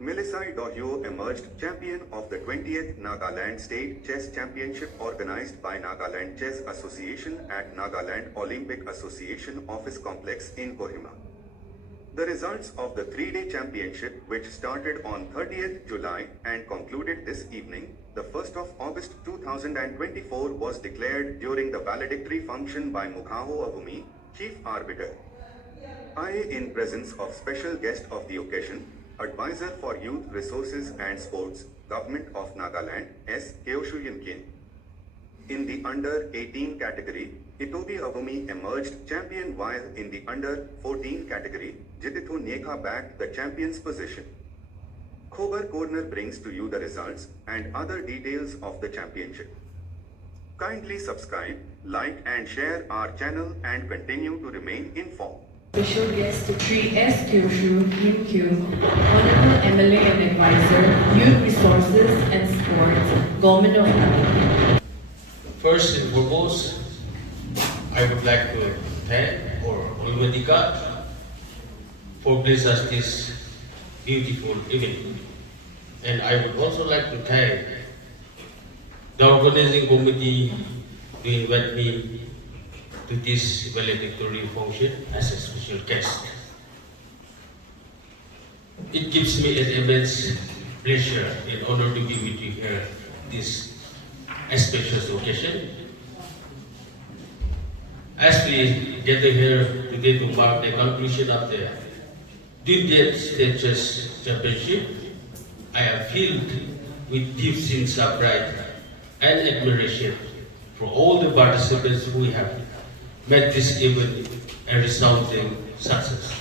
Milisai Dohyo emerged champion of the 20th Nagaland State Chess Championship organized by Nagaland Chess Association at Nagaland Olympic Association Office Complex in Kohima. The results of the three-day championship, which started on 30th July and concluded this evening, the 1st of August 2024, was declared during the valedictory function by Mukhaho Avumi, Chief Arbiter. I, in presence of special guest of the occasion, Advisor for Youth Resources and Sports, Government of Nagaland, S. Kyoshoo Yinkin. In the under-18 category, Itobi Avumi emerged champion, while in the under-14 category, Jitithu Nyeka bagged the champion's position. Khobar Corner brings to you the results and other details of the championship. Kindly subscribe, like and share our channel and continue to remain informed. Special guest Sri S. Kyoshoo Yim-Kyu, Honorable MLA and Advisor, Youth Resources and Sports, Government of Nagaland. First and foremost, I would like to thank Almighty God for blessing us this beautiful evening. And I would also like to thank the organizing committee to invite me to this valedictory function as a special guest. It gives me an immense pleasure and honor to be with you here this auspicious occasion. As we gather here today to mark the conclusion of the 20th State Chess Championship, I am filled with deep sense of pride and admiration for all the participants who have made this event a resounding success.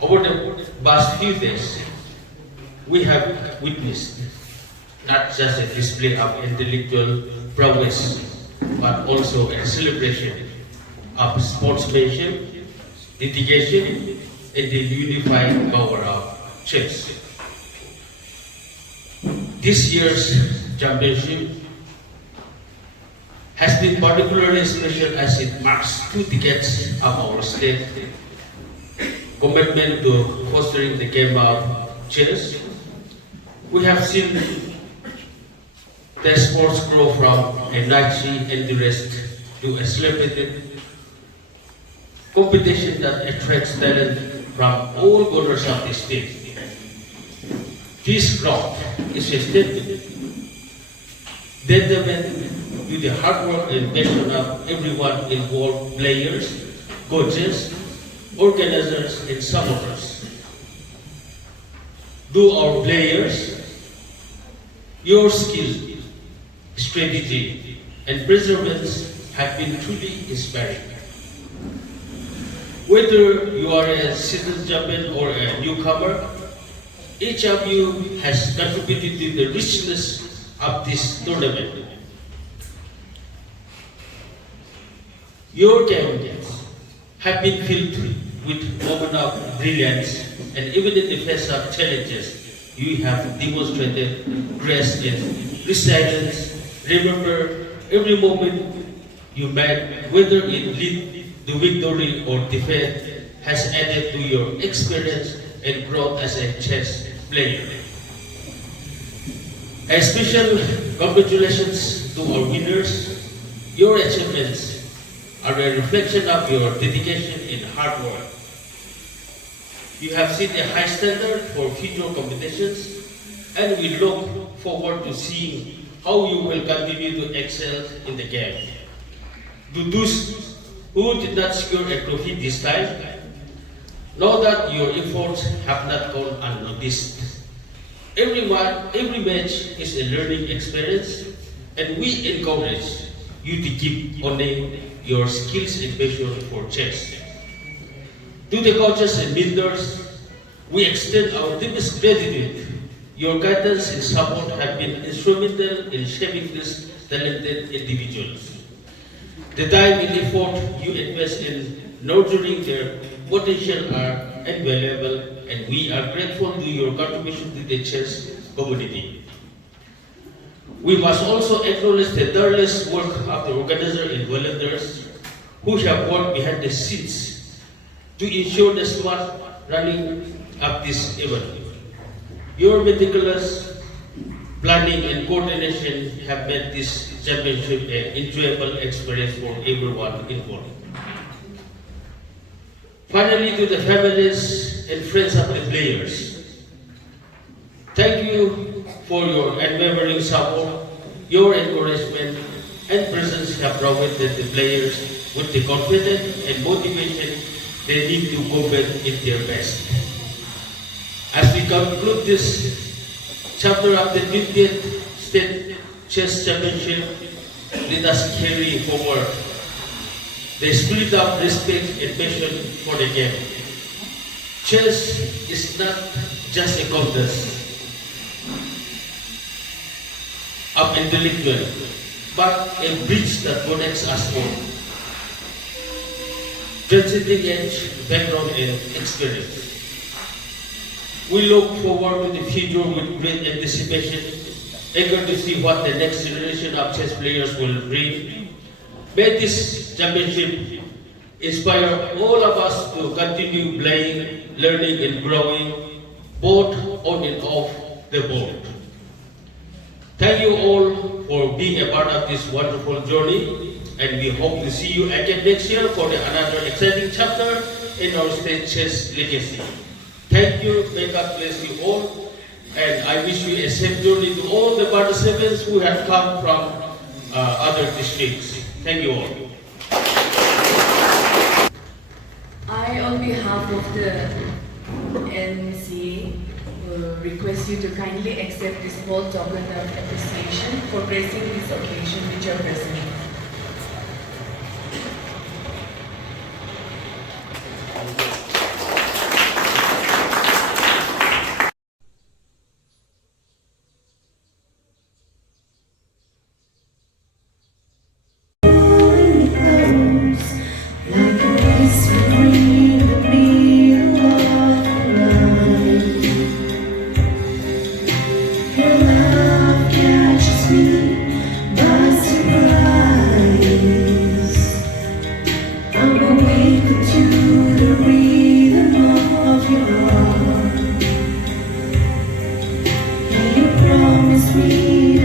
Over the past few days, we have witnessed not just a display of intellectual prowess, but also a celebration of sportsmanship, dedication, and the unifying power of chess. This year's championship has been particularly special as it marks 2 decades of our state commitment to fostering the game of chess. We have seen the sports grow from a niche interest to a celebrated competition that attracts talent from all corners of the state. This growth is a statement to the hard work and passion of everyone involved: players, coaches, organizers, and supporters. To our players, your skill, strategy, and perseverance have been truly inspiring. Whether you are a seasoned champion or a newcomer, each of you has contributed to the richness of this tournament. Your games have been filled with moments of brilliance, and even in the face of challenges, you have demonstrated grace and resilience. Remember, every moment you made, whether it led to victory or defeat, has added to your experience and growth as a chess player. A special congratulations to our winners. Your achievements are a reflection of your dedication and hard work. You have set a high standard for future competitions, and we look forward to seeing how you will continue to excel in the game. To those who did not secure a trophy this time, know that your efforts have not gone unnoticed. Every match is a learning experience, and we encourage you to keep honing your skills and passion for chess. To the coaches and mentors, we extend our deepest gratitude. Your guidance and support have been instrumental in shaping these talented individuals. The time and effort you invest in nurturing their potential are invaluable, and we are grateful to your contribution to the chess community. We must also acknowledge the tireless work of the organizers and volunteers who have worked behind the scenes to ensure the smart running of this event. Your meticulous planning and coordination have made this championship an enjoyable experience for everyone involved. Finally, to the families and friends of the players, thank you for your unwavering support. Your encouragement and presence have provided the players with the confidence and motivation they need to compete at their best. As we conclude this chapter of the 20th State Chess Championship, let us carry forward the spirit of respect and passion for the game. Chess is not just a contest of intellectual, but a bridge that connects us all, transcending age, background, and experience. We look forward to the future with great anticipation, eager to see what the next generation of chess players will bring. May this championship inspire all of us to continue playing, learning, and growing, both on and off the board. Thank you all for being a part of this wonderful journey, and we hope to see you again next year for another exciting chapter in our state chess legacy. Thank you, may God bless you all, and I wish you a safe journey to all the participants who have come from other districts. Thank you all. I, on behalf of the NCA, will request you to kindly accept this small token of appreciation for gracing this occasion with your presence. You promised me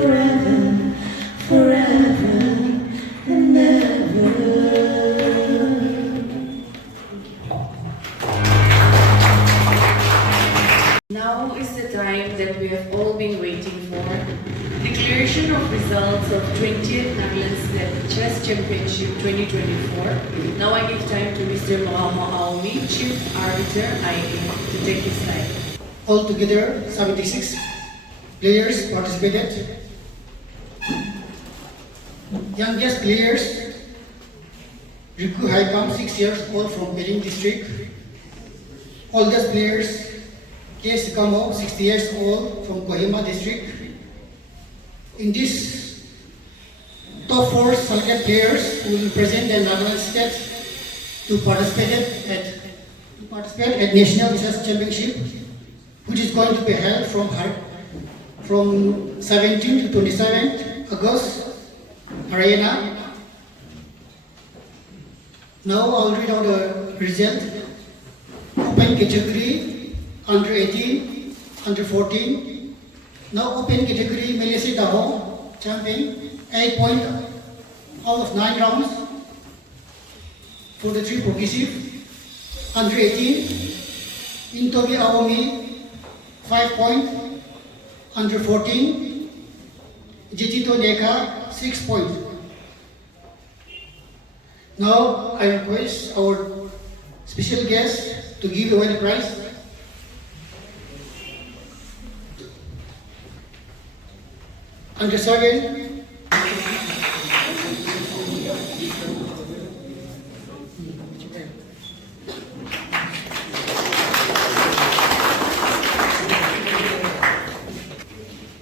forever, forever and ever. Now is the time that we have all been waiting for. Declaration of results of 20th Nagaland State Chess Championship 2024. Now I give time to Mr. Mohamed Aoumi, Chief Arbiter IA, to take his side. Altogether, 76 players participated. Youngest players, Riku Haikam, 6 years old from Bering district. Oldest players, K. Sikamo, 60 years old from Kohima district. In this top 4 selected players who will represent the Nagaland state to participate at National Chess Championship, which is going to be held from 17 to 27 August, Haryana. Now I'll read out the result. Open category, under 18, under 14. Now open category, Malaysia Dahong, champion, 8 points out of 9 rounds for the 3 progressive. Under 18, Intobi Aoumi, 5 points. Under 14, Jitito Neka, 6 points. Now I request our special guest to give away the prize. Under 7,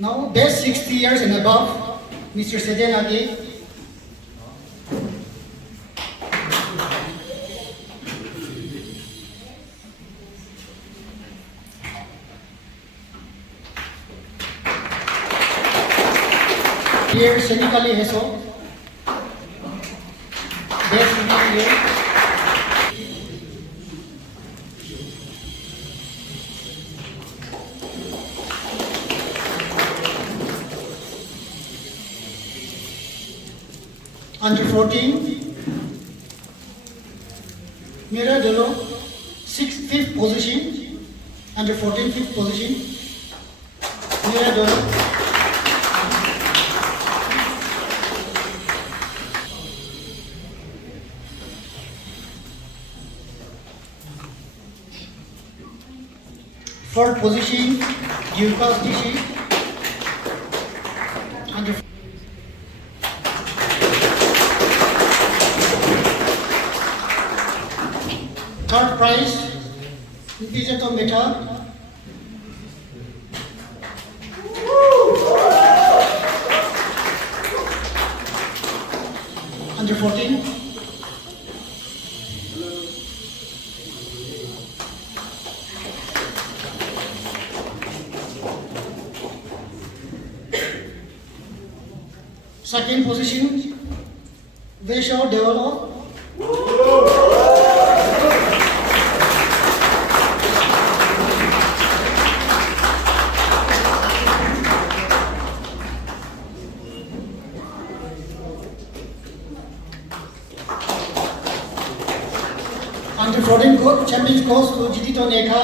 now best 60 years and above, Mr. Seden Agi. Player Senikali Heso. Best Indian player. Under 14, Mira Dolo, 5th position. Under 14, 5th position. Mira Dolo. Fourth position, Gyurkas Dishi. Under third prize, Pijato Meta. Under 14. Second position, Vesho Devalo. Under 14 champions goes to Jitito Neka.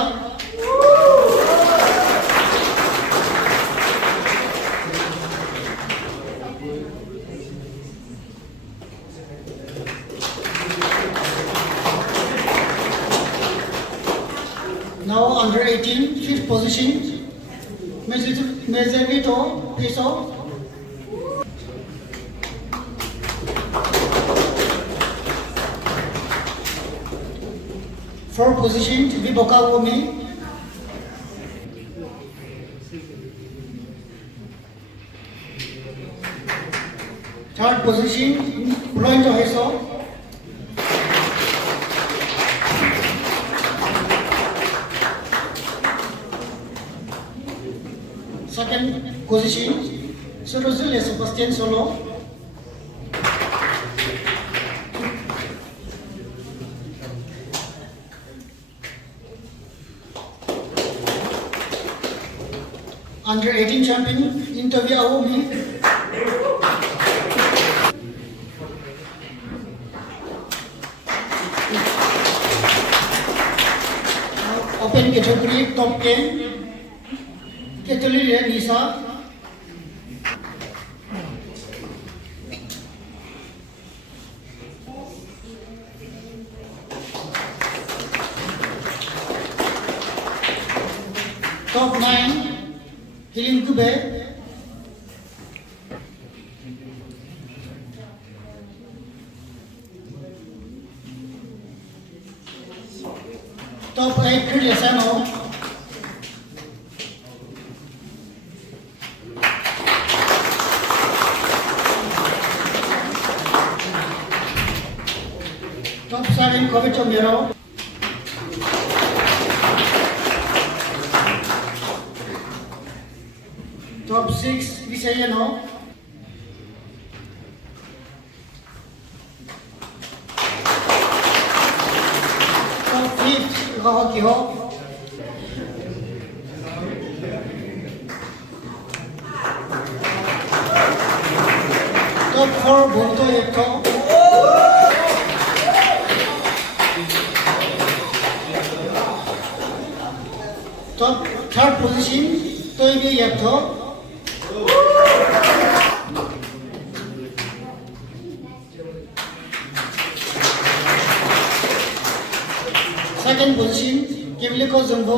Now under 18, 5th position, Mezevito Piso. Fourth position, Viboka Wumi. Third position, Blointo Heso. Second position, Sorozule Sebastian Solo. Under 18 champion, interview Aomi. Open category, top 10. Category Nisa. Top 9, Hilim Kube. Top 8, Krilyasano. Top 7, Kovito Miro. Top 6, Visayano. Top 5, Rahokiho. Top 4, Bonto Yekto. Top 3rd position, Toibi Yekto. Second position, Kivliko Zumbo.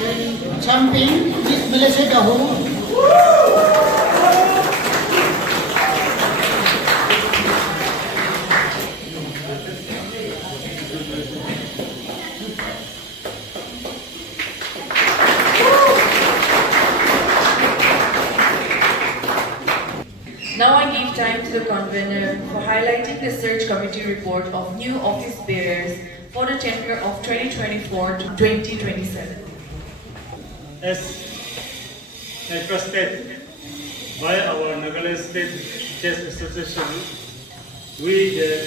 And champion is Malaysia Dahu. Now I give time to the convener for highlighting the search committee report of new office bearers for the tenure of 2024 to 2027. As entrusted by our Nagaland State Chess Association, we, the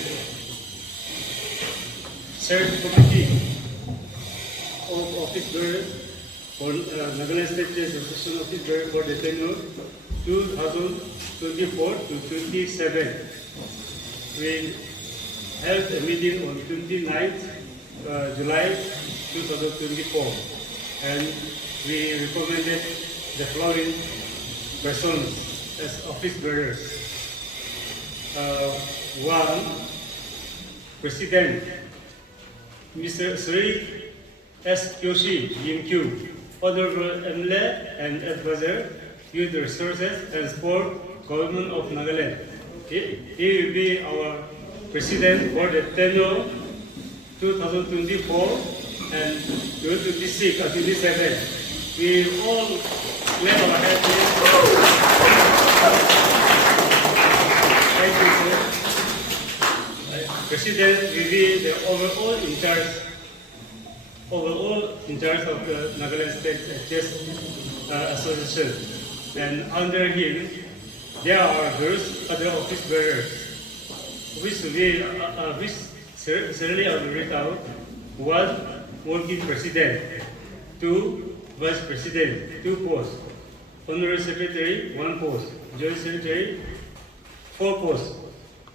search committee of office bearers for Nagaland State Chess Association office bearers for the tenure 2024 to 27. We held a meeting on 29th July 2024, and we recommended the following persons as office bearers. One, President, Mr. Sri S. Kyoshi Yim-Kyu, Honorable MLA and Advisor, Youth Resources and Sport, Government of Nagaland. He will be our President for the tenure 2024 and 2026 and 27. We all clap our hands. Thank you, sir. President will be the overall in charge of the Nagaland State Chess Association. And under him, there are those other office bearers, which certainly I will read out. One, working president. Two, vice president, 2 posts. Honorary secretary, 1 post. Joint secretary, 4 posts.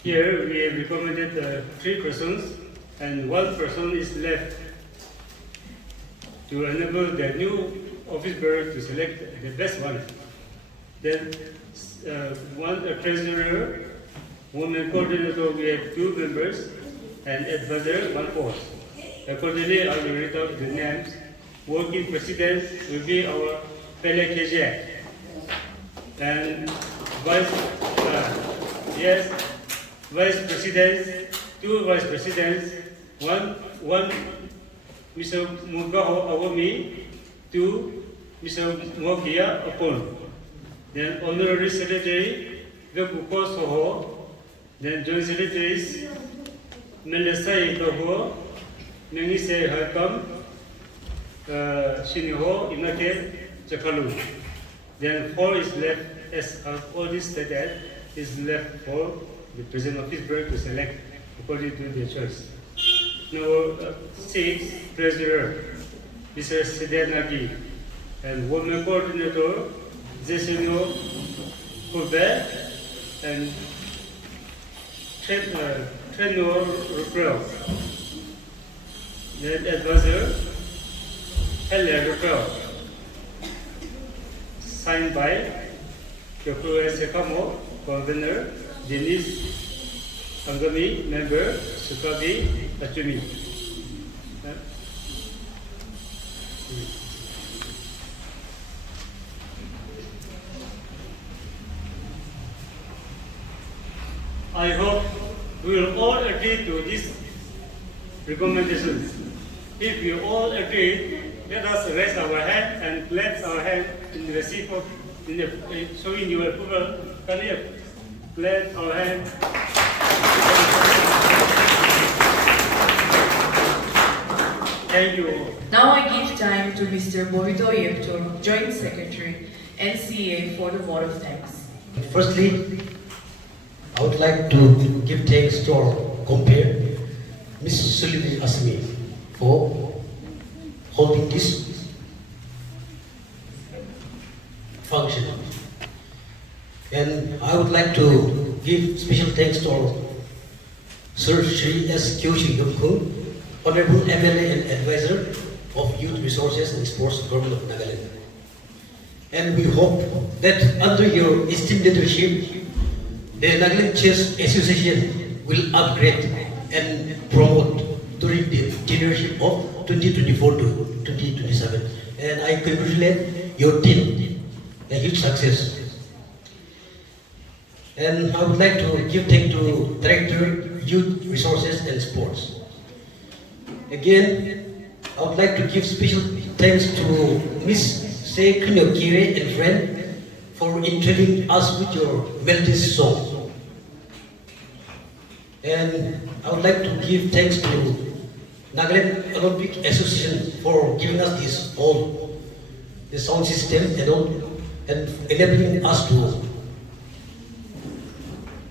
Here we have recommended 3 persons, and 1 person is left to enable the new office bearer to select the best one. Then one treasurer, woman coordinator, we have 2 members, and advisor, 1 post. Accordingly, I will read out the names. Working president will be our Pele Kejia. And vice president, 2 vice presidents, one Mr. Mugaho Awomi, 2 Mr. Mokia Apon. Then honorary secretary, Vekuko Soho. Then joint secretaries, Melisai Toho, Mengise Hakam, Shiniho, Inake, Chakalu. Then 4 is left, as I've already stated, is left for the president of Pittsburgh to select according to their choice. Number 6, treasurer, Mr. Sidenagi, and women coordinator, Jesino Corbett, and Trenor Rupel. Then advisor, Heller Rupel. Signed by Yoko Sekamo, Governor, Denise Angami, member, Sukabi Achumi. I hope we will all agree to these recommendations. If we all agree, let us raise our hand and place our hand in the receipt of showing your approval. Can you place our hand? Thank you. Now I give time to Mr. Bovito Yepto, Joint Secretary, NCA, for the vote of thanks. Firstly, I would like to give thanks to our compare, Ms. Sullivan Asmi, for holding this function. And I would like to give special thanks to our Sir Shri S. Kyoshi Yumkung, Honorable MLA and Advisor of Youth Resources and Sports Government of Nagaland. And we hope that under your esteemed leadership, the Nagaland Chess Association will upgrade and promote during the tenureship of 2024 to 2027. And I congratulate your team, a huge success. And I would like to give thanks to Director, Youth Resources and Sports. Again, I would like to give special thanks to Ms. Se Kire and friend for intriguing us with your melodious song. And I would like to give thanks to Nagaland Olympic Association for giving us this all, the sound system and all, and enabling us to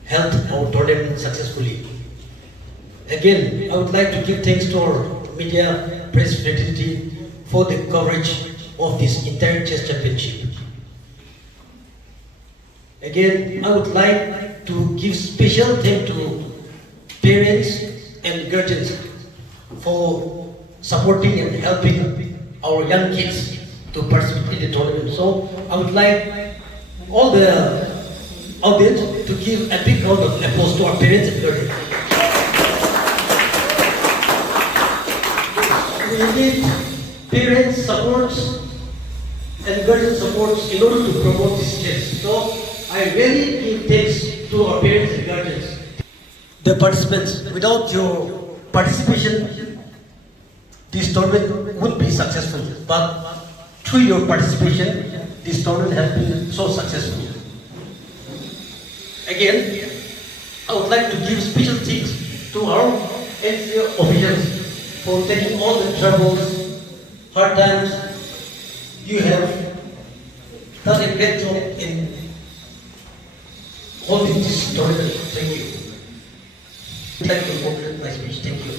held our tournament successfully. Again, I would like to give thanks to our media press fraternity for the coverage of this entire chess championship. Again, I would like to give special thanks to parents and guardians for supporting and helping our young kids to participate in the tournament. So I would like all the audience to give a big round of applause to our parents and guardians. We need parents' supports and guardian supports in order to promote this chess. So I really give thanks to our parents and guardians. The participants, without your participation, this tournament wouldn't be successful. But through your participation, this tournament has been so successful. Again, I would like to give special thanks to our NCA officials for taking all the troubles, hard times. You have done a great job in holding this tournament. Thank you. I'd like to conclude my speech. Thank you.